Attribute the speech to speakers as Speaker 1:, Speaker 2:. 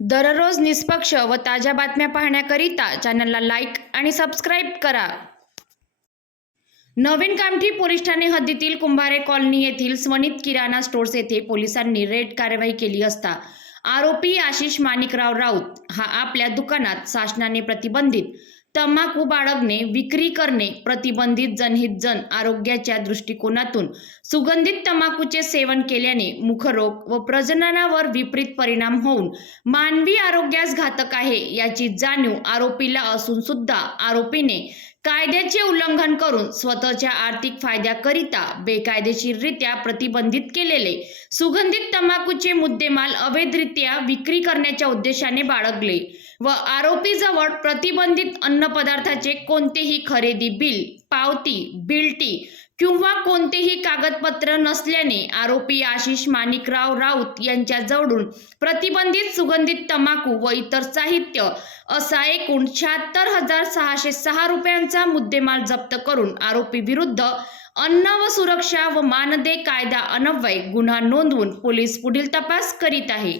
Speaker 1: दररोज निष्पक्ष व ताज्या बातम्या पाहण्याकरिता चॅनलला लाईक आणि सबस्क्राईब करा. नवीन कामठी पोलीस ठाणे हद्दीतील कुंभारे कॉलनी येथील स्वनित किराणा स्टोर्स येथे पोलिसांनी रेड कारवाई केली असता आरोपी आशिष माणिकराव राऊत हा आपल्या दुकानात शासनाने प्रतिबंधित तंबाखू बाळगणे विक्री करणे प्रतिबंधित जनहित जन आरोग्याच्या दृष्टिकोनातून सुगंधित तंबाखूचे सेवन केल्याने मुखरोग व प्रजननावर विपरीत परिणाम होऊन मानवी आरोग्यास घातक आहे याची जाणीव आरोपीला असून सुद्धा आरोपीने कायद्याचे उल्लंघन करून स्वतःच्या आर्थिक फायद्याकरिता बेकायदेशीररित्या प्रतिबंधित केलेले सुगंधित तंबाखूचे मुद्देमाल अवैधरित्या विक्री करण्याच्या उद्देशाने बाळगले व आरोपीजवळ प्रतिबंधित अन्नपदार्थाचे कोणतेही खरेदी बिल पावती बिल्टी किंवा कोणतेही कागदपत्र नसल्याने आरोपी आशिष माणिकराव राऊत यांच्याजवळून प्रतिबंधित सुगंधित तंबाखू व इतर साहित्य असा एकूण शहात्तर हजार सहाशे सहा रुपयांचा मुद्देमाल जप्त करून आरोपी विरुद्ध अन्न व सुरक्षा व मानदे कायदा अनवय गुन्हा नोंदवून पोलीस पुढील तपास करीत आहे.